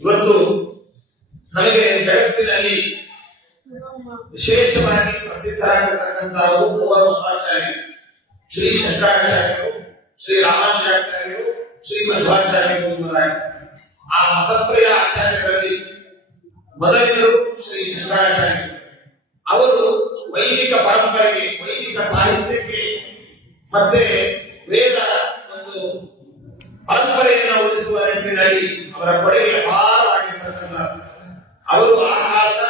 ಇವತ್ತು ನಮಗೆ ಜಗತ್ತಿನಲ್ಲಿ ವಿಶೇಷವಾಗಿ ಪ್ರಸಿದ್ಧರಾಗಿರ್ತಕ್ಕಂತಹ ಮೂವರು ಮಹಾಚಾರ್ಯರು, ಶ್ರೀ ಶಂಕರಾಚಾರ್ಯರು, ಶ್ರೀ ರಾಮಾನುಜಾಚಾರ್ಯರು, ಶ್ರೀ ಮಧ್ವಾಚಾರ್ಯರು ಎಂಬುದಾಗಿ. ಆ ಮತತ್ರಯ ಆಚಾರ್ಯರಲ್ಲಿ ಮೊದಲಿನರು ಶ್ರೀ ಶಂಕರಾಚಾರ್ಯರು. ಅವರು ವೈದಿಕ ಪರಂಪರೆಗೆ, ವೈದಿಕ ಸಾಹಿತ್ಯಕ್ಕೆ ಮತ್ತೆ ವೇದ ಒಂದು ಪರಂಪರೆಯನ್ನು ಉಳಿಸುವ ನಿಟ್ಟಿನಲ್ಲಿ ಅವರ ಕೊಡುಗೆ ಅಪಾರವಾಗಿರ್ತಕ್ಕಂಥ. ಅವರು ಆ ಕಾಲದ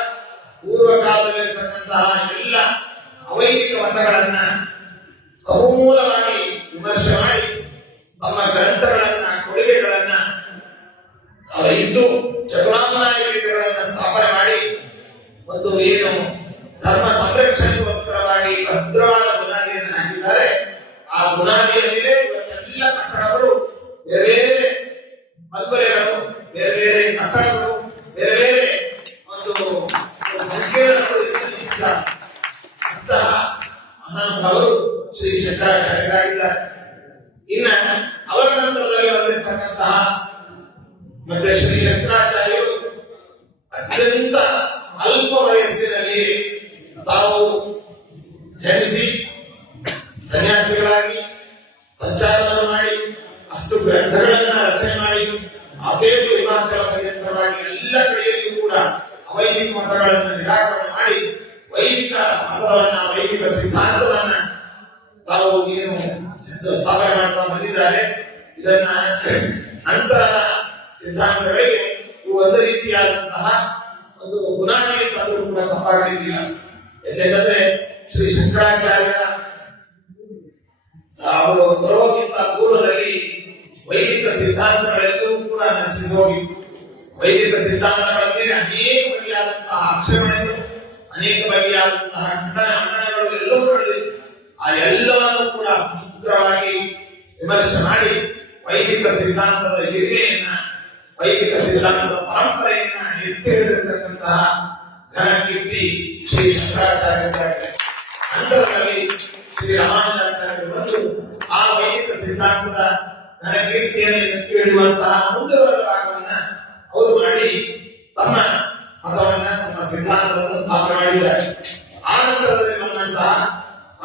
ಪೂರ್ವ ಕಾಲದಲ್ಲಿರ್ತಕ್ಕಂತಹ ಎಲ್ಲ ಅವೈದಿಕ ಮತಗಳನ್ನ ಸಮೂಲವಾಗಿ ವಿಮರ್ಶೆ ಮಾಡಿ ತಮ್ಮ ಗ್ರಂಥಗಳನ್ನ, ಕೊಡುಗೆಗಳನ್ನ, ಹಿಂದೂ ಚತುರಾಂಗಾಯಗಳನ್ನ ಸ್ಥಾಪನೆ ಮಾಡಿ ಒಂದು ಏನು ಧರ್ಮ ಸಂರಕ್ಷಣೆಗೋಸ್ಕರವಾಗಿ ಭದ್ರವಾದ ಬುನಾದಿಯನ್ನು ಹಾಕಿದ್ದಾರೆ. ಆ ಬುನಾದಿಯ ಮೇಲೆ ಎಲ್ಲ ಕಟ್ಟಡಗಳು, ಬೇರೆ ಬೇರೆ ಮದ್ಬಲೆಗಳು, ಬೇರೆ ಬೇರೆ ಕಟ್ಟಡಗಳು, ಬೇರೆ ಬೇರೆ ಒಂದು ಸಂಕೀರ್ಣಗಳು ಅಂತಹ ಮಹಾನುಭಾವರು ಶ್ರೀ ಶಂಕರಾಚಾರ್ಯರಾಗಿದ್ದಾರೆ. ಇನ್ನ ಅವರ ನಂತರದಲ್ಲಿ ಬಂದಿರತಕ್ಕಂತಹ ಮತ್ತೆ ಶ್ರೀ ಶಂಕರಾಚಾರ್ಯರು ಅತ್ಯಂತ ಅಲ್ಪ ವಯಸ್ಸಿನಲ್ಲಿ ತಾವು ಜನಿಸಿ ಸನ್ಯಾಸಿಗಳಾಗಿ ಸಂಚಾರವನ್ನು ಮಾಡಿ ಅಷ್ಟು ಗ್ರಂಥಗಳನ್ನ ರಚನೆ ಮಾಡಿ ಅಸೇತು ಹಿಮಾಚಲ ಪರ್ಯಂತವಾಗಿ ಎಲ್ಲ ಕಡೆಯಲ್ಲೂ ಕೂಡ ಅವೈದಿಕ ಮತಗಳನ್ನು ನಿರಾಕರಣೆ ಮಾಡಿ ವೈದಿಕ ಮತವನ್ನ, ವೈದಿಕ ಸಿದ್ಧಾಂತವನ್ನ ತಾವು ಏನು ಸ್ಥಾಪನೆ ಮಾಡ್ತಾ ಬಂದಿದ್ದಾರೆ. ಇದನ್ನ ನಂತರ ಸಿದ್ಧಾಂತಗಳಿಗೆ ಒಂದು ರೀತಿಯಾದಂತಹ ಒಂದು ಬುನಾದಿ ಅಂತಾದರೂ ಕೂಡ ತಪ್ಪಾಗಲಿಕ್ಕಿಲ್ಲ. ಯಾಕೆಂದ್ರೆ ಶ್ರೀ ಶಂಕರಾಚಾರ್ಯರ ಅವರು ಬರೋಕ್ಕಿಂತ ಪೂರ್ವದಲ್ಲಿ ವೈದಿಕ ಸಿದ್ಧಾಂತಗಳೆಲ್ಲವೂ ಕೂಡ ನಶಿಸಿ ಹೋಗಿತ್ತು. ವೈದಿಕ ಸಿದ್ಧಾಂತಗಳ ಮೇಲೆ ಅನೇಕ ಬಗೆಯಾದಂತಹ ಆಕ್ಷೇಪಣೆಗಳು, ಅನೇಕ ಬಗೆಯಾದಂತಹ ಖಂಡನಗಳು ಎಲ್ಲವೂ ನಡೆದಿತ್ತು. ಆ ಎಲ್ಲವನ್ನು ಕೂಡ ಸಮಗ್ರವಾಗಿ ವಿಮರ್ಶೆ ಮಾಡಿ ವೈದಿಕ ಸಿದ್ಧಾಂತದ ಹಿರಿಮೆಯನ್ನ, ವೈದಿಕ ಸಿದ್ಧಾಂತದ ಪರಂಪರೆಯನ್ನ ಎತ್ತಿ ಹಿಡಿದಿರ್ತಕ್ಕಂತಹ ಘನಕೀರ್ತಿ ಶ್ರೀ ಶಂಕರಾಚಾರ್ಯರಾಗಿದೆ. ನಂತರದಲ್ಲಿ ಶ್ರೀ ರಾಮಾನುಜಾಚಾರ್ಯರು ಬಂದು ಆ ವೈದಿಕ ಸಿದ್ಧಾಂತದ ಘನಕೀರ್ತಿಯನ್ನು ಎತ್ತಿ ಹಿಡಿಯುವಂತಹ ಮುಂದುವರೆದ ಭಾಗವನ್ನ ಅವರು ಮಾಡಿ ತಮ್ಮ ಮತವನ್ನ, ತಮ್ಮ ಸಿದ್ಧಾಂತವನ್ನು ಸ್ಥಾಪನೆ ಮಾಡಿದ್ದಾರೆ. ಆ ನಂತರದಲ್ಲಿ ಬಂದಂತಹ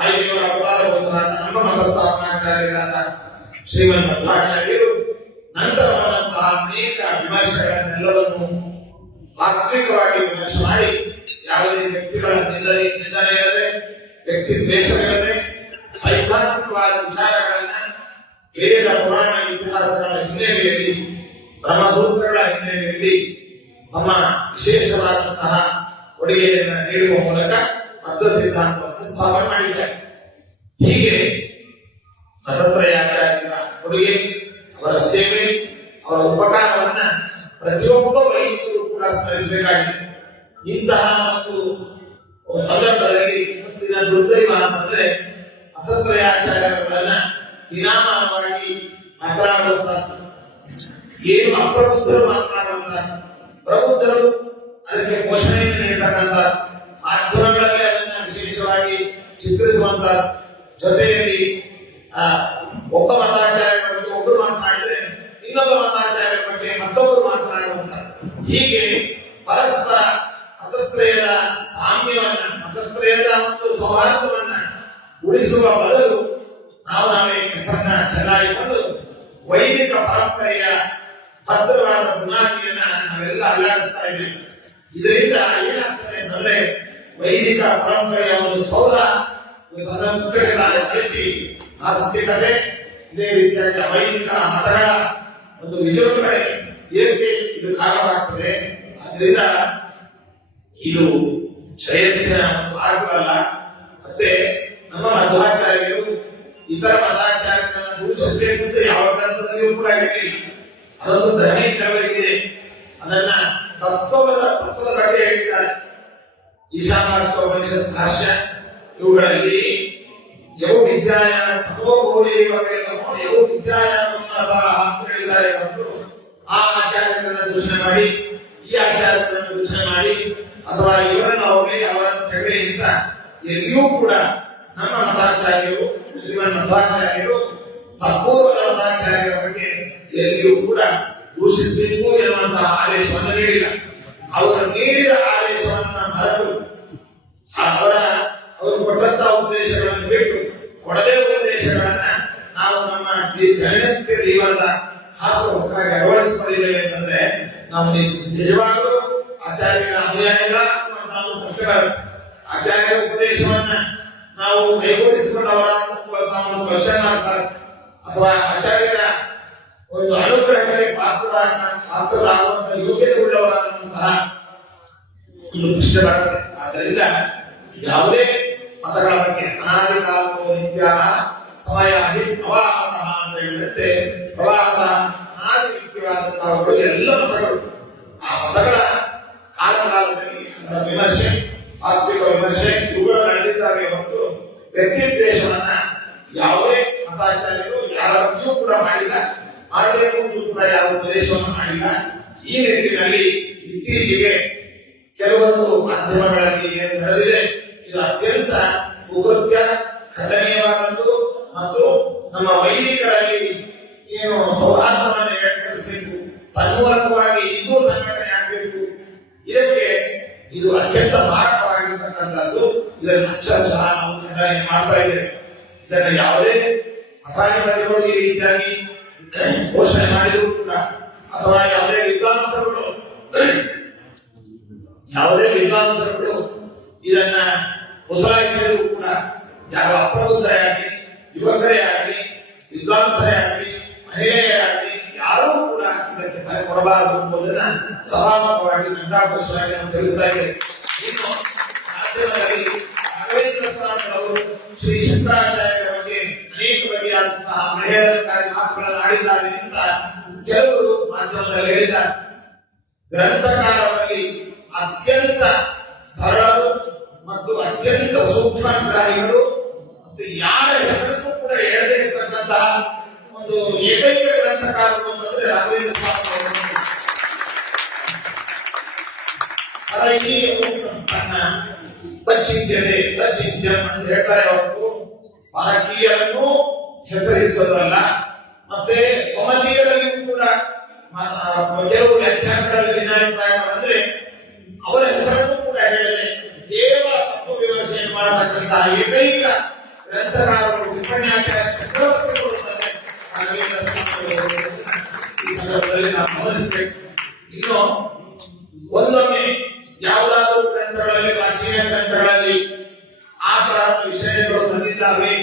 ಆಯ್ಕೆಗಳ ಅವತಾರವಂತರಾದ ನಮ್ಮ ಮತ ಸ್ಥಾಪನಾಚಾರ್ಯರಾದ ಶ್ರೀಮನ್ ಮಧ್ವಾಚಾರ್ಯರು ನಂತರ ಬಂದಂತಹ ಅನೇಕ ವಿಮರ್ಶೆಗಳನ್ನೆಲ್ಲವನ್ನು ತಾತ್ವಿಕವಾಗಿ ವಿಮರ್ಶೆ ಮಾಡಿ ಯಾವುದೇ ವ್ಯಕ್ತಿಗಳ ನಿಂದನೆ ಇಲ್ಲದೆ, ವ್ಯಕ್ತಿ ದ್ವೇಷವಿಲ್ಲದೆ ಸೈದ್ಧಾಂತಿಕವಾದ ವಿಚಾರಗಳನ್ನ ವೇದ ಪುರಾಣ ಇತಿಹಾಸಗಳ ಹಿನ್ನೆಲೆಯಲ್ಲಿ, ಬ್ರಹ್ಮಸೂತ್ರಗಳ ಹಿನ್ನೆಲೆಯಲ್ಲಿ ತಮ್ಮ ವಿಶೇಷವಾದಂತಹ ಕೊಡುಗೆಯನ್ನು ನೀಡುವ ಮೂಲಕ ಮಧ್ವ ಸಿದ್ಧಾಂತವನ್ನು ಸ್ಥಾಪನೆ ಮಾಡಿದ್ದಾರೆ. ಹೀಗೆ ಮತತ್ರಯಾಚಾರ್ಯರ ಕೊಡುಗೆ, ಅವರ ಸೇವೆ, ಅವರ ಉಪಕಾರವನ್ನ ಪ್ರತಿಯೊಬ್ಬ ವೈದಿಕರು ಕೂಡ ಸ್ಮರಿಸಬೇಕಾಗಿದೆ. ಇಂತಹ ಒಂದು ಸಂದರ್ಭದಲ್ಲಿ ಇವತ್ತಿನ ದುರ್ದೈವ ಅಂತಂದ್ರೆ ಮತತ್ರಯಾಚಾರ್ಯಗಳನ್ನ ವಿನಾಮವಾಗಿ ಮಾತನಾಡುವಂತ, ಏನು ಅಪ್ರಬುದ್ಧರು ಮಾತನಾಡುವಂತ, ಪ್ರಬುದ್ಧರು ಅದಕ್ಕೆ ಪೋಷಣೆಯನ್ನು ನೀಡತಕ್ಕಂಥ ಮಾಧ್ಯಮಗಳಲ್ಲಿ ಅದನ್ನ ವಿಶೇಷವಾಗಿ ಚಿತ್ರಿಸುವಂತ, ಜೊತೆಯಲ್ಲಿ ಒಬ್ಬ ಮತಾಚಾರ್ಯರ ಬಗ್ಗೆ ಒಬ್ಬರು ಮಾತನಾಡಿದ್ರೆ ಇನ್ನೊಬ್ಬ ಮತಾಚಾರ್ಯರ ಬಗ್ಗೆ ಮತ್ತೊಬ್ಬರು ಮಾತನಾಡುವಂತ, ಹೀಗೆ ಪರಸ್ಪರ ಮತತ್ರಯದ ಸಾಮ್ಯವನ್ನ, ಮತತ್ರಯದ ಒಂದು ಸೌಹಾರ್ದವನ್ನ ಉಳಿಸುವ ಬದಲು ನಾವೇ ಹೆಸರನ್ನ ಚೆನ್ನಾಗಿಕೊಂಡು ವೈದಿಕ ಪರಂಪರೆಯ ಭದ್ರವಾದ ಬುನಾದಿಯನ್ನ ನಾವೆಲ್ಲ ಅಲ್ಲಾಡಿಸ್ತಾ ಇದ್ದೇವೆ. ಇದರಿಂದ ಏನಾಗ್ತದೆ ಅಂತಂದ್ರೆ ವೈದಿಕ ಪರಂಪರೆಯ ಒಂದು ಸೌಧ ಬಳಸಿ ನಾಸ್ತಿಕತೆ, ಇದೇ ರೀತಿಯಾಗಿ ವೈದಿಕ ಮತಗಳ ಒಂದು ವಿಜೃಂಭಣೆ ಏಕೆ ಇದು ಕಾರಣವಾಗ್ತದೆ. ಅದರಿಂದ ಇದು ಶ್ರೇಯಸ್ಸಿನ ಒಂದು ಮಾರ್ಗವಲ್ಲ. ಮತ್ತೆ ನಮ್ಮ ಮಧ್ವಾಚಾರ್ಯರು ಇತರ ಮತಾಚಾರ್ಯರನ್ನ ದೂಷಿಸಬೇಕು ಅಂತ ಯಾವ ಗ್ರಂಥದಲ್ಲಿಯೂ ಕೂಡ ಹೇಳಿಲ್ಲ. ಅದೊಂದು ಧನಿಕರಿಗೆ ಅದನ್ನ ತತ್ವದ ಬಗ್ಗೆ ಹೇಳಿದ್ದಾರೆ. ಈಶಾವಾಸ್ಯೋಪನಿಷತ್ ಭಾಷ್ಯ ಇವುಗಳಲ್ಲಿ ಯವು ವಿದ್ಯಾಯ ಯವು ವಿದ್ಯಾಯ ಅಂತ ಹೇಳಿದ್ದಾರೆ. ಮತ್ತು ಆ ಆಚಾರ್ಯರನ್ನ ದೂಷಣೆ ಮಾಡಿ, ಈ ಆಚಾರ್ಯರನ್ನ ದೂಷಣೆ ಮಾಡಿ, ಅಥವಾ ಇವರನ್ನು ಅವರೇ ಅವರನ್ನು ತೆಗಡೆ ಅಂತ ಎಲ್ಲಿಯೂ ಕೂಡ ನಮ್ಮ ಮತಾಚಾರ್ಯರು, ಶ್ರೀಮನ್ ಮಧ್ವಾಚಾರ್ಯರು, ಅಪೂರ್ವದ ಮತಾಚಾರ್ಯರ ಬಗ್ಗೆ ಎಲ್ಲಿಯೂ ಕೂಡ ದೂಷಿಸಬೇಕು ಎನ್ನುವಂತಹ ಆದೇಶವನ್ನು ನೀಡಿಲ್ಲ. ಅವರು ನೀಡಿದ ಆದೇಶವನ್ನ ಮರೆತು ಅವರು ಕೊಟ್ಟಂತಹ ಉಪದೇಶಗಳನ್ನು ಬಿಟ್ಟು ಕೊಡದೇ ಉಪದೇಶಗಳನ್ನ ನಾವು ನಮ್ಮ ದಿನನಿತ್ಯ ಜೀವನದ ಹಾಸುಹೊಕ್ಕಾಗಿ ಅಳವಡಿಸಿಕೊಂಡಿದ್ದೇವೆ ಅಂತಂದ್ರೆ ನಾವು ನಿಜವಾಗಲೂ ಆಚಾರ್ಯರ ಅನುಯಾಯಿಗಳ ಆಚಾರ್ಯರ ಉಪದೇಶವನ್ನ ನಾವು ಕೈಗೂಡಿಸಿಕೊಂಡವರ ಕ್ವಶನ್ ಆಗ್ತಾರೆ ಅಥವಾ ಆಚಾರ್ಯರ ಒಂದು ಅನುಗ್ರಹಗಳಿಗೆ ಪಾತ್ರರಾಗುವಂತಹ ಯೋಗ್ಯತೆ ಉಳ್ಳವರಾದಂತಹ ಒಂದು ಪ್ರಶ್ನೆ ಬರ್ತದೆ. ಆದ್ದರಿಂದ ಯಾವುದೇ ಮತಗಳ ಬಗ್ಗೆ ಅನಾದಿ ಕಾಲಕ್ಕೂ ನಿತ್ಯ ಸಮಯ ಪ್ರವಾಹ ಅಂತ ಹೇಳಿದಂತೆ ಪ್ರವಾಹದ ಅನಾದಿ ನಿತ್ಯವಾದಂತಹ ಎಲ್ಲ ಮತಗಳು ಆ ಮತಗಳ ಕಾಲದಲ್ಲಿ ಅದರ ವಿಮರ್ಶೆ ಆರ್ಥಿಕ ವಿಮರ್ಶೆ ಇವುಗಳು ನಡೆದಿದ್ದಾವೆ ಹೊರತು ವ್ಯಕ್ತಿದ್ವೇಷವನ್ನ ಯಾವುದೇ ಮತಾಚಾರ್ಯರು ಯಾರ ಬಗ್ಗೆಯೂ ಕೂಡ ಮಾಡಿಲ್ಲ, ಮಾಡಬೇಕು ಎಂದು ಕೂಡ ಯಾವ ಉಪದೇಶವನ್ನು ಮಾಡಿಲ್ಲ. ಈ ನಿಟ್ಟಿನಲ್ಲಿ ಇತ್ತೀಚೆಗೆ ಕೆಲವೊಂದು ಮಾಧ್ಯಮಗಳಲ್ಲಿ ಏನು ನಡೆದಿದೆ ಇದು ಅತ್ಯಂತ ಉಪತ್ಯ ಖಂಡನೀಯವಾದದ್ದು ಮತ್ತು ನಮ್ಮ ವೈದಿಕರಲ್ಲಿ ಏನು ಸೌಹಾರ್ದವನ್ನು ಏರ್ಪಡಿಸಬೇಕು, ತನ್ಮೂಲಕವಾಗಿ ಹಿಂದೂ ಸಂಘಟನೆ ಆಗಬೇಕು, ಇದಕ್ಕೆ ಇದು ಅತ್ಯಂತ ಮಾರಕವಾಗಿರ್ತಕ್ಕಂಥದ್ದು. ಇದನ್ನು ಅಕ್ಷರಶಃ ನಾವು ಖಂಡನೆ ಮಾಡ್ತಾ ಇದ್ದೇವೆ. ಇದನ್ನು ಯಾವುದೇ ಮಠಾಧಿಪತಿಗಳು ಈ ರೀತಿಯಾಗಿ ಘೋಷಣೆ ಮಾಡಿದ್ರು ಕೂಡ ಅಥವಾ ಯಾವುದೇ ವಿದ್ವಾಂಸರುಗಳು ಇದನ್ನ ಮುಸಲಾಯಿಸಿದ್ರು ಕೂಡ ಯಾರು ಅಪ್ರಬುದ್ಧರೇ ಆಗಲಿ, ಯುವಕರೇ ಆಗಲಿ, ವಿದ್ವಾಂಸರೇ ಆಗಲಿ, ಮಹಿಳೆಯರಾಗಲಿ ಯಾರೂ ಕೂಡ ಇದಕ್ಕೆ ಸಹಾಯ ಕೊಡಬಾರದು ಎಂಬುದನ್ನ ಸಭಾಮುಖವಾಗಿ ಘಂಟಾಘೋಷವಾಗಿ ನಾವು ತಿಳಿಸ್ತಾ ಇದ್ದೇವೆ. ಇನ್ನು ಮಾಧ್ಯಮದಲ್ಲಿ ರಾಘವೇಂದ್ರ ಸ್ವಾಮಿಗಳು ಶ್ರೀ ಶಂಕರಾಚಾರ್ಯರ ಬಗ್ಗೆ ಅನೇಕ ಬಗೆಯಾದಂತಹ ಮಹಿಳೆಯರಕ್ಕಾಗಿ ಮಾತುಗಳನ್ನು ಆಡಿದ್ದಾರೆ ಅಂತ ಕೆಲವರು ಮಾಧ್ಯಮದಲ್ಲಿ ಹೇಳಿದ್ದಾರೆ. ಗ್ರಂಥಕಾರರಲ್ಲಿ ಅತ್ಯಂತ ಸರಳರು ಮತ್ತು ಅತ್ಯಂತ ಸೂಕ್ಷ್ಮಗ್ರಾಹಿಗಳು ಮತ್ತು ಯಾರ ಹೆಸರನ್ನು ಕೂಡ ಹೇಳದೇ ಇರತಕ್ಕಂತಹ ಒಂದು ಏಕೈಕ ಗ್ರಂಥಕಾರರು ಅಂತಂದ್ರೆ ರಾಘವೇಂದ್ರ ಸ್ವಾಮಿ ಹಾಗಾಗಿ ತನ್ನ ತಚ್ಚಿಂತ್ಯ ಅಂತ ಹೇಳ್ತಾರೆ. ಹೊರತು ಪರಕೀಯರನ್ನು ಹೆಸರಿಸೋದಲ್ಲ. ಮತ್ತೆ ಸ್ವಮತೀಯರಲ್ಲಿಯೂ ಕೂಡ ಕೆಲವು ವ್ಯಾಖ್ಯಾನಗಳಲ್ಲಿ ಭಿನ್ನಾಭಿಪ್ರಾಯ ಅಂದ್ರೆ ಅವರ ಹೆಸರನ್ನು ಕೂಡ ಹೇಳದೆ ಕೇವಲ ತತ್ವ ವಿಮರ್ಶೆ ಮಾಡತಕ್ಕಂತಹ ಏಕೈಕ ಗ್ರಂಥಕಾರರು ಟಿಪ್ಪಣಿಯಾಚಾರ್ಯ ಚಕ್ರವರ್ತಿಗಳು ಅಂತಾರೆ. ಈ ಸಂದರ್ಭದಲ್ಲಿ ನಾವು ಗಮನಿಸಬೇಕು. ಇನ್ನು ಒಂದೊಮ್ಮೆ ಯಾವುದಾದರೂ ಗ್ರಂಥಗಳಲ್ಲಿ, ಪ್ರಾಚೀನ ಗ್ರಂಥಗಳಲ್ಲಿ ಆ ತರಹದ ವಿಷಯಗಳು ಬಂದಿದ್ದಾವೆ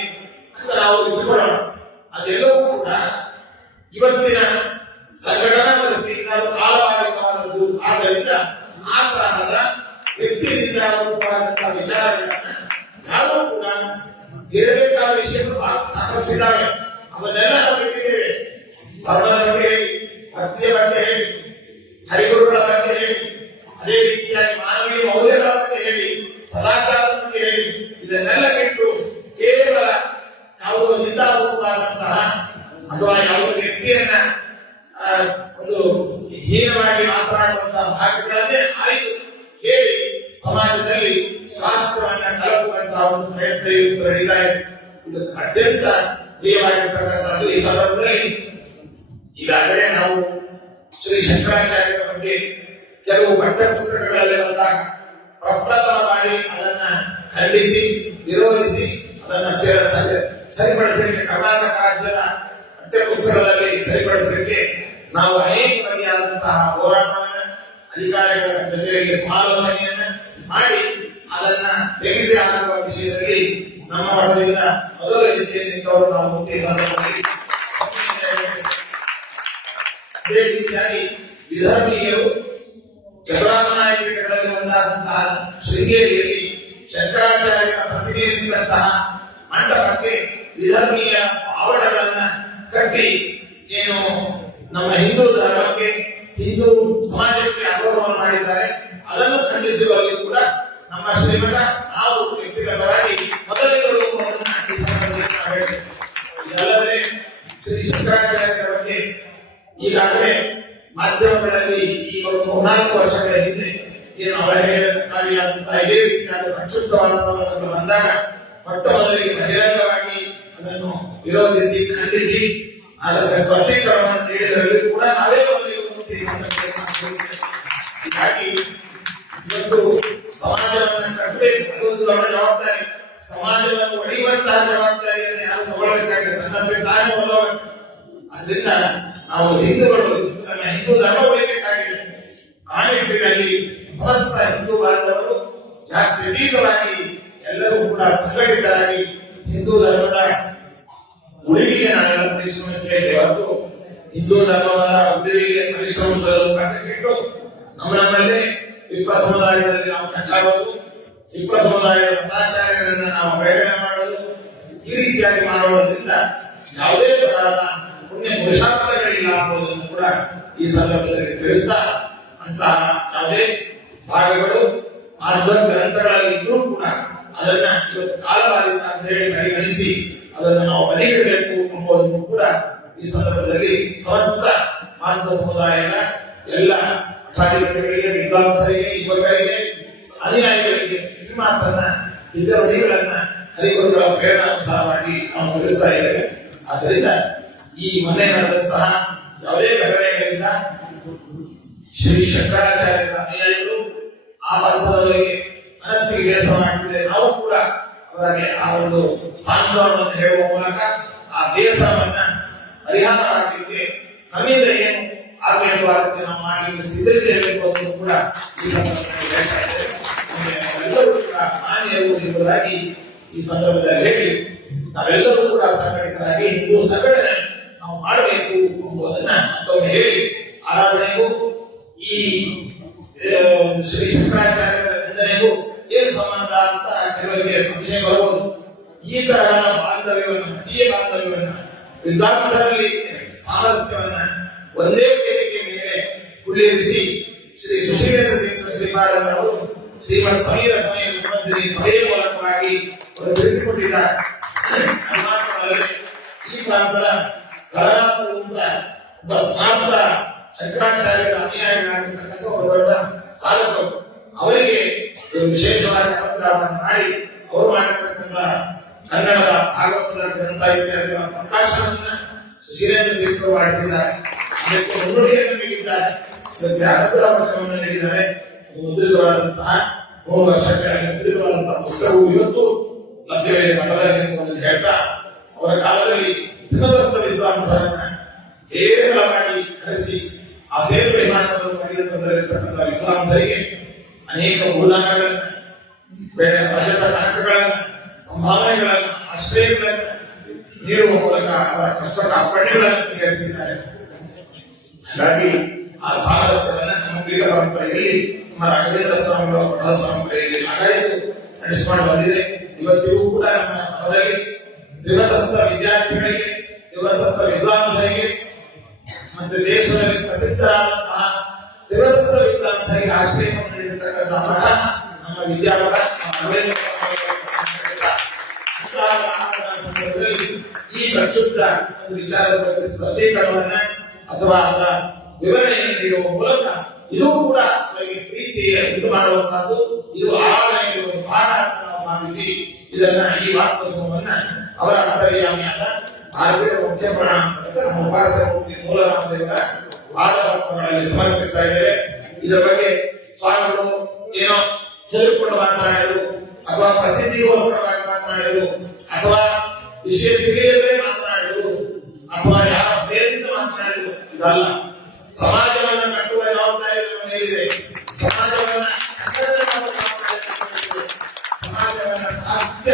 ಅಂತ ನಾವು ಇಟ್ಟುಕೊಳ್ಳೋಣ. ಅದೆಲ್ಲವೂ ಕೂಡ ಇವತ್ತಿನ ಸಂಘಟನಾ ದೃಷ್ಟಿಯಿಂದ ಕಾಲವಾದಿಕವಾದದ್ದು. ಆದ್ದರಿಂದ ಆ ತರಹದ ವ್ಯಕ್ತಿಯಿಂದಾದಂತಹ ವಿಚಾರಗಳನ್ನ ಯಾರೂ ಕೂಡ ಹೇಳಬೇಕಾದ ವಿಷಯಗಳು ಸಾಕಷ್ಟಿದ್ದಾವೆ. ಅವನ್ನೆಲ್ಲ ನಾವು ಬಿಟ್ಟಿದ್ದೇವೆ. ಧರ್ಮದ ಬಗ್ಗೆ ಹೇಳಿ, ಭಕ್ತಿಯ ಬಗ್ಗೆ ಹೇಳಿ, ಹರಿಗುರುಗಳ ಬಗ್ಗೆ ಹೇಳಿ, ಅದೇ ರೀತಿಯಾಗಿ ಮಾನವೀಯ ಮೌಲ್ಯಗಳ ಬಗ್ಗೆ ಹೇಳಿ, ಸದಾಚಾರದ ಬಗ್ಗೆ ಹೇಳಿ, ಇದನ್ನೆಲ್ಲ ಬಿಟ್ಟು ಕೇವಲ ಯಾವುದೋ ನಿಂದಾರೂಪವಾದಂತಹ ಅಥವಾ ಯಾವುದೋ ವ್ಯಕ್ತಿಯನ್ನ ಒಂದು ಹೀನವಾಗಿ ಮಾತನಾಡುವಂತಹ ಭಾಗಗಳನ್ನೇ ಆಯ್ತು ಹೇಳಿ ಸಮಾಜದಲ್ಲಿ ಶಾಸ್ತ್ರವನ್ನ ಕಲಕುವಂತಹ ಒಂದು ಪ್ರಯತ್ನ ಇವತ್ತು ನಡೀತಾ ಇದೆ. ಇದು ಅತ್ಯಂತ ಪ್ರಿಯವಾಗಿರ್ತಕ್ಕಂಥದ್ದು. ಈ ಸಂದರ್ಭದಲ್ಲಿ ಈಗಾಗಲೇ ನಾವು ಶ್ರೀ ಶಂಕರಾಚಾರ್ಯರ ಬಗ್ಗೆ ಕೆಲವು ಪಠ್ಯ ಪುಸ್ತಕಗಳಲ್ಲಿ ಬಂದಾಗ ಪ್ರಪ್ರಥಮ ಬಾರಿ ಅದನ್ನ ಖಂಡಿಸಿ ವಿರೋಧಿಸಿ ಅದನ್ನ ಸರಿಪಡಿಸಲಿಕ್ಕೆ ಕರ್ನಾಟಕ ರಾಜ್ಯದ ಪಠ್ಯ ಪುಸ್ತಕದಲ್ಲಿ ಸರಿಪಡಿಸಲಿಕ್ಕೆ ನಾವು ಅನೇಕ ಬಗೆಯಾದಂತಹ ಹೋರಾಟವನ್ನ ಅಧಿಕಾರಿಗಳ ಜೊತೆಗೆ ಸಮಾಲೋಚನೆಯನ್ನ ಮಾಡಿ ಅದನ್ನ ತೆಗೆಸಿ ಹಾಕುವ ವಿಷಯದಲ್ಲಿ ನಮ್ಮ ಮಠದಿಂದ ಮೊದಲ ಹೆಜ್ಜೆಯನ್ನಿಟ್ಟವರು ನಾವು ಮುಖ್ಯ ಸಂದರ್ಭದಲ್ಲಿ. ಅದೇ ರೀತಿಯಾಗಿ ವಿಧರ್ಮೀಯರು ಚತುರಾಮನಾಯ ಪೀಠಗಳಲ್ಲಿ ಒಂದಾದಂತಹ ಶೃಂಗೇರಿಯಲ್ಲಿ ಶಂಕರಾಚಾರ್ಯರ ಪ್ರತಿನಿಧಿಸಿದಂತಹ ಮಂಟಪಕ್ಕೆ ವಿಧರ್ಮೀಯ ಬಾವಟಗಳನ್ನ ಕಟ್ಟಿ ಏನು ನಮ್ಮ ಹಿಂದೂ ಧರ್ಮಕ್ಕೆ, ಹಿಂದೂ ಸಮಾಜಕ್ಕೆ ಅಗೌರವ ಮಾಡಿದ್ದಾರೆ. ಅದನ್ನು ಖಂಡಿಸುವಲ್ಲಿ ಕೂಡ ನಮ್ಮ ಶ್ರೀಮಠ ನಾವು ವ್ಯಕ್ತಿಗತವಾಗಿ ಮೊದಲಿಗರು ಇದಲ್ಲದೆ ಶ್ರೀ ಶಂಕರಾಚಾರ್ಯರ ಬಗ್ಗೆ ಈಗಾಗಲೇ ಮಾಧ್ಯಮಗಳಲ್ಲಿ ಈ ಒಂದು 4 ವರ್ಷಗಳ ಹಿಂದೆ ಏನು ಅವಹೇಳನಕಾರಿಯಾದಂತಹ ಇದೇ ರೀತಿಯಾದ ಪ್ರಕ್ಷುಬ್ಧವಾದವನ್ನು ಬಂದಾಗ ಮೊಟ್ಟ ಮೊದಲಿಗೆ ಬಹಿರಂಗವಾಗಿ ಅದನ್ನು ವಿರೋಧಿಸಿ ಖಂಡಿಸಿ ಅದಕ್ಕೆ ಸ್ಪಷ್ಟೀಕರಣವನ್ನು ನೀಡಿದರಲ್ಲಿ ಕೂಡ ನಾವೇ ಮೊದಲಿಗೆ ಈ ಸಂದರ್ಭದಲ್ಲಿ ನಾನು ತಿಳಿಸ್ತೇನೆ. ಹೀಗಾಗಿ ಇವತ್ತು ಸಮಾಜವನ್ನು ಕಟ್ಟಬೇಕು, ಅದೊಂದು ಅವರ ಜವಾಬ್ದಾರಿ. ಸಮಾಜವನ್ನು ಒಡೆಯುವಂತಹ ಜವಾಬ್ದಾರಿಯನ್ನು ಯಾರು ತಗೊಳ್ಬೇಕಾಗಿದೆ, ತನ್ನಂತೆ ತಾನೇ ಓದಬೇಕು. ಅದರಿಂದ ನಾವು ಹಿಂದೂಗಳು ನಮ್ಮ ಹಿಂದೂ ಧರ್ಮ ಉಳಿಬೇಕಾಗಿದೆ. ಆ ನಿಟ್ಟಿನಲ್ಲಿ ಸಮಸ್ತ ಹಿಂದೂ ಬಾಂಧವರು ಜಾತ್ಯತೀತವಾಗಿ ಎಲ್ಲರೂ ಕೂಡ ಸಂಘಟಿತರಾಗಿ ಹಿಂದೂ ಧರ್ಮದ ಉಳಿವಿಗೆ ನಾವೆಲ್ಲ ಪರಿಶ್ರಮಿಸಬೇಕೇ ಹೊರತು ಹಿಂದೂ ಧರ್ಮದ ಉಳಿವಿಗೆ ಪರಿಶ್ರಮಿಸಲು ಬಿಟ್ಟು ನಮ್ಮಲ್ಲೇ ವಿಪ್ರ ಸಮುದಾಯದಲ್ಲಿ ನಾವು ಕಚ್ಚಾಡೋದು, ವಿಪ್ರ ಸಮುದಾಯದ ಮತಾಚಾರ್ಯರನ್ನು ನಾವು ಪ್ರೇರಣೆ ಮಾಡೋದು, ಈ ರೀತಿಯಾಗಿ ಮಾಡೋದ್ರಿಂದ ಯಾವುದೇ ತರಹದ ಪುಣ್ಯ ಪುರುಷಾರ್ಥಗಳಿಲ್ಲ ಅನ್ನೋದನ್ನು ಕೂಡ ಈ ಸಂದರ್ಭದಲ್ಲಿ ತಿಳಿಸ್ತಾ, ಅಂತಹ ಯಾವುದೇ ಭಾಗಗಳು ಮಾಧ್ವ ಗ್ರಂಥಗಳಲ್ಲಿ ಇದ್ರೂ ಕೂಡ ಅದನ್ನ ಇವತ್ತು ಕಾಲಬಾಧಿತ ಅಂತ ಹೇಳಿ ಪರಿಗಣಿಸಿ ಅದನ್ನು ನಾವು ಬದಿಗಿಡಬೇಕು ಎಂಬುದನ್ನು ಕೂಡ ಈ ಸಂದರ್ಭದಲ್ಲಿ ಸಮಸ್ತ ಮಾಧ್ವ ಸಮುದಾಯದ ಎಲ್ಲ ಮಠಾಧಿಪತಿಗಳಿಗೆ, ವಿದ್ವಾಂಸರಿಗೆ, ಯುವಕರಿಗೆ, ಅನುಯಾಯಿಗಳಿಗೆ ಈ ಮಾತನ್ನ ವಿದ್ಯಾರ್ಥಿಗಳನ್ನ ಹರಿಗುರುಗಳ ಪ್ರೇರಣಾನುಸಾರವಾಗಿ ನಾವು ತಿಳಿಸ್ತಾ ಇದ್ದೇವೆ. ಆದ್ದರಿಂದ ಈ ಮೊನ್ನೆ ನಡೆದಂತಹ ಯಾವುದೇ ಘಟನೆಗಳಿಂದ ಶ್ರೀ ಶಂಕರಾಚಾರ್ಯರ ಅನುಯಾಯಿಗಳು ಆ ಪಂಥದವರಿಗೆ ಮನಸ್ಸಿಗೆ ಬೇಸರವಾಗಿದೆ. ನಾವು ಕೂಡ ಅವರಿಗೆ ಆ ಒಂದು ಸಾಂತ್ವನವನ್ನು ಹೇಳುವ ಮೂಲಕ ಆ ಬೇಸರವನ್ನ ಪರಿಹಾರ ಮಾಡಲಿಕ್ಕೆ ನಮ್ಮಿಂದ ಏನು ಆಗಬೇಕು ಅದಕ್ಕೆ ನಾವು ಮಾಡಲಿಕ್ಕೆ ಸಿದ್ಧತೆ ಇರಬೇಕು ಅಂತ ಕೂಡ ಈ ಸಂದರ್ಭದಲ್ಲಿ ಹೇಳ್ತಾ ಇದ್ದೇವೆ. ನಾವೆಲ್ಲರೂ ಕೂಡ ಮಾನ್ಯರು ಎಂಬುದಾಗಿ ಈ ಸಂದರ್ಭದಲ್ಲಿ ಹೇಳಿ ನಾವೆಲ್ಲರೂ ಕೂಡ ಸಂಘಟಿತರಾಗಿ ಹಿಂದೂ ಸಂಘಟನೆ ನಾವು ಮಾಡಬೇಕು ಎಂಬುದನ್ನ ಮತ್ತೊಮ್ಮೆ ಹೇಳಿ ಆರಾಧನೆಗೂ ಈ ಶ್ರೀ ಶಂಕರಾಚಾರ್ಯರ ನಿಂದನೆಗೂ ಏನು ಸಂಬಂಧ ಅಂತ ಕೆಲವರಿಗೆ ಸಂಶಯ ಬರಬಹುದು. ಈ ತರಹದ ಬಾಂಧವ್ಯವನ್ನ, ಮತೀಯ ಬಾಂಧವ್ಯವನ್ನ, ವಿದ್ವಾಂಸರಲ್ಲಿ ಸಾಮರಸ್ಯವನ್ನ ಒಂದೇ ವೇದಿಕೆ ಮೇಲೆ ಕುಳ್ಳಿರಿಸಿ ಶ್ರೀ ಸುಶೀಲೇಂದ್ರ ತೀರ್ಥ ಶ್ರೀಪಾದರವರು ಶ್ರೀಮತ್ ಸಮೀರ ಸಮಯ ಮುಖ್ಯಮಂತ್ರಿ ಸಭೆಯ ಮೂಲಕವಾಗಿ ತಿಳಿಸಿಕೊಟ್ಟಿದ್ದಾರೆ. ಈ ಪ್ರಾಂತದ ಗಣನಾಥದಿಂದ ಒಬ್ಬ ಸ್ಮಾರ್ತ ಶಂಕರಾಚಾರ್ಯರ ಅನುಯಾಯಿಗಳಾಗಿರ್ತಕ್ಕಂಥ ಒಬ್ಬ ದೊಡ್ಡ ಸಾಧಕರು, ಅವರಿಗೆ ವಿಶೇಷವಾಗಿ ಅನುಗ್ರಹವನ್ನು ಮಾಡಿ ಅವರು ಮಾಡಿರ್ತಕ್ಕಂಥ ಕನ್ನಡದ ಭಾಗವತದ ಗ್ರಂಥ ಇತ್ಯಾದಿಗಳ ಪ್ರಕಾಶನವನ್ನ ಸುಶೀಲೇಂದ್ರ ತೀರ್ಥರು ಮಾಡಿಸಿದ್ದಾರೆ. ಅದಕ್ಕೆ ಮುನ್ನುಡಿಯನ್ನು ನೀಡಿದ್ದಾರೆ, ಇದಕ್ಕೆ ಅನುಗ್ರಹವನ್ನು ನೀಡಿದ್ದಾರೆ. ಮುದ್ರಿತವಾದಂತಹ 3 ವರ್ಷಗಳ ಮುದ್ರಿತವಾದಂತಹ ಪುಸ್ತಕವು ಇವತ್ತು ಲಭ್ಯವಿದೆ ಮಠದಲ್ಲಿ ಎಂಬುದನ್ನು ಹೇಳ್ತಾ, ಅವರ ಕಾಲದಲ್ಲಿ ತ್ರಿಪದಸ್ಥ ವಿದ್ವಾಂಸರನ್ನ ಹೇರಳವಾಗಿ ಕರೆಸಿ ಆ ಸೇತುವೆ ಮಾನವನ್ನು ಪರಿಗಣಿತಕ್ಕಂಥ ವಿದ್ವಾಂಸರಿಗೆ ಅನೇಕ ಭೂದಾನಗಳನ್ನ, ನಾಟಕಗಳನ್ನ, ಸಂಭಾವನೆಗಳನ್ನ, ಆಶ್ರಯಗಳನ್ನ ನೀಡುವ ಮೂಲಕ ಅವರ ಕಷ್ಟ ಕಾರ್ಪಣ್ಯಗಳನ್ನು ಪರಿಹರಿಸಿದ್ದಾರೆ. ಹಾಗಾಗಿ ಆ ಸಾಮರಸ್ಯವನ್ನ ನಮ್ಮ ಪೀಠ ಪರಂಪರೆಯಲ್ಲಿ, ನಮ್ಮ ರಾಘವೇಂದ್ರ ಸ್ವಾಮಿಗಳ ಪಠದ ಪರಂಪರೆಯಲ್ಲಿ ಆಡಳಿತ ನಡೆಸಿಕೊಂಡು ಬಂದಿದೆ. ಇವತ್ತಿಗೂ ಕೂಡ ನಮ್ಮ ಮಠದಲ್ಲಿ ತ್ರಿಪದಸ್ಥ ವಿದ್ಯಾರ್ಥಿಗಳಿಗೆ, ತ್ರಿಪದಸ್ಥ ವಿದ್ವಾಂಸರಿಗೆ ಮತ್ತು ದೇಶದಲ್ಲಿ ಪ್ರಸಿದ್ಧರಾದಂತಹ ತ್ರಿಪದಸ್ಥ ವಿದ್ವಾಂಸರಿಗೆ ಆಶ್ರಯವನ್ನು ನೀಡಿರ್ತಕ್ಕಂತಹ ಮಠ ನಮ್ಮ ವಿದ್ಯಾಪೀಠ. ಈ ಪ್ರಕ್ಷುಬ್ಧ ಒಂದು ವಿಚಾರದ ಬಗ್ಗೆ ಸ್ಪಷ್ಟೀಕರಣವನ್ನ ಅಥವಾ ಅದರ ವಿವರಣೆಯನ್ನು ನೀಡುವ ಮೂಲಕ ಇದು ಕೂಡ ಅವರಿಗೆ ಪ್ರೀತಿಯ ಉಂಟು ಮಾಡುವಂತಹದ್ದು, ಇದು ಆರಾಧನೆಯ ಒಂದು ಭಾಗ ಅಂತ ನಾವು ಭಾವಿಸಿ ಇದನ್ನ ಈ ವಾಕ್ಯೋತ್ಸವವನ್ನ ಅವರ ಅಂತರ್ಯಾಮಿಯಾದ ಭಾರತೀಯ ಮುಖ್ಯ ಪ್ರಾಣ ಅಂತ ನಮ್ಮ ಉಪಾಸಕ ಮೂರ್ತಿ ಮೂಲರಾಮದೇವರ ವಾದಗಳಲ್ಲಿ ಸಮರ್ಪಿಸ್ತಾ ಇದ್ದೇವೆ. ಇದರ ಬಗ್ಗೆ ಸ್ವಾಮಿಗಳು ಏನೋ ಹೇಳಿಕೊಂಡು ಮಾತನಾಡಿದರು ಅಥವಾ ಪ್ರಸಿದ್ಧಿಗೋಸ್ಕರವಾಗಿ ಮಾತನಾಡಿದರು ಅಥವಾ ವಿಷಯ ತಿಳಿಯದೇ ಮಾತನಾಡಿದರು ಅಥವಾ ಯಾರ ಭಯದಿಂದ ಮಾತನಾಡಿದರು, ಇದಲ್ಲ. ಸಮಾಜವನ್ನು ಕಟ್ಟುವ ಜವಾಬ್ದಾರಿ ನಮ್ಮ ಮೇಲಿದೆ. ಸಮಾಜವನ್ನ ಸಂಘಟನೆ ಮಾಡುವ ಜವಾಬ್ದಾರಿ, ಸಮಾಜವನ್ನ ಸಾಹಿತ್ಯ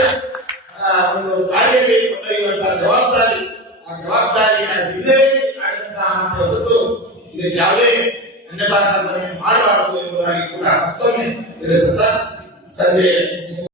ಒಂದು ದಾರಿಯಲ್ಲಿ ಕೊಂಡೊಯ್ಯುವಂತಹ ಜವಾಬ್ದಾರಿ, ಆ ಜವಾಬ್ದಾರಿಯ ಇದೇ ಆದಂತಹ ಮಾತ್ರ ಹೊರತು ಇದಕ್ಕೆ ಯಾವುದೇ ಅನ್ಯತಾ ಮಾಡಬಾರದು ಎಂಬುದಾಗಿ ಕೂಡ ಮತ್ತೊಮ್ಮೆ ತಿಳಿಸುತ್ತಾ ಸಂಜೆ